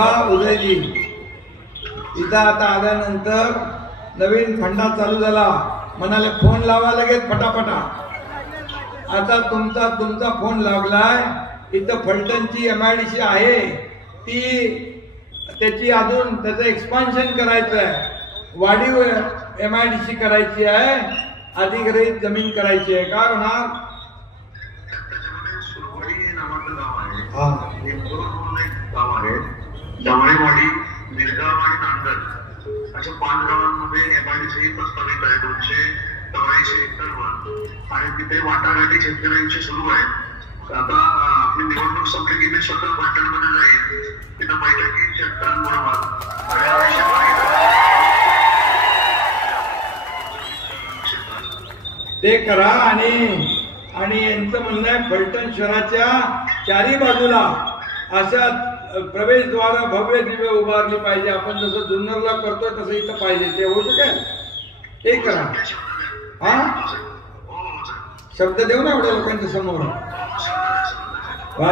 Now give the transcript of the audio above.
सभा उदयली इथं आता आल्यानंतर नवीन फंडा चालू झाला, म्हणाले फोन लावा लगेच फटाफटा. आता तुमचा फोन लागलाय. इथं फलटणची MIDC आहे ती त्याची अजून त्याचं एक्सपान्शन करायचं आहे, वाढीव MIDC करायची आहे, अधिग्रहित जमीन करायची आहे. काय होणार? गाव आहे जावळेवाडी, मिरगाव आणि नांदर अशा 5 गावांमध्ये MIDC प्रस्तावित आहे 284 हेक्टरवर आणि तिथे वाटाघाटी शेतकऱ्यांची सुरू आहे. आता आपली निवडणूक संपली की मी स्वतः फलटणमध्ये जाईल, तिथं बैठकीत शेतकऱ्यांबरोबर ते करा. आणि यांचं म्हणणं आहे फलटण शहराच्या चारी बाजूला अशा प्रवेशद्वार भव्य दिव्य उभारली पाहिजे. आपण जसं जुन्नरला करतोय तसं इथं पाहिजे. ते होऊ शकेल? ते करा. हा शब्द देऊ ना एवढ्या लोकांच्या समोर. वा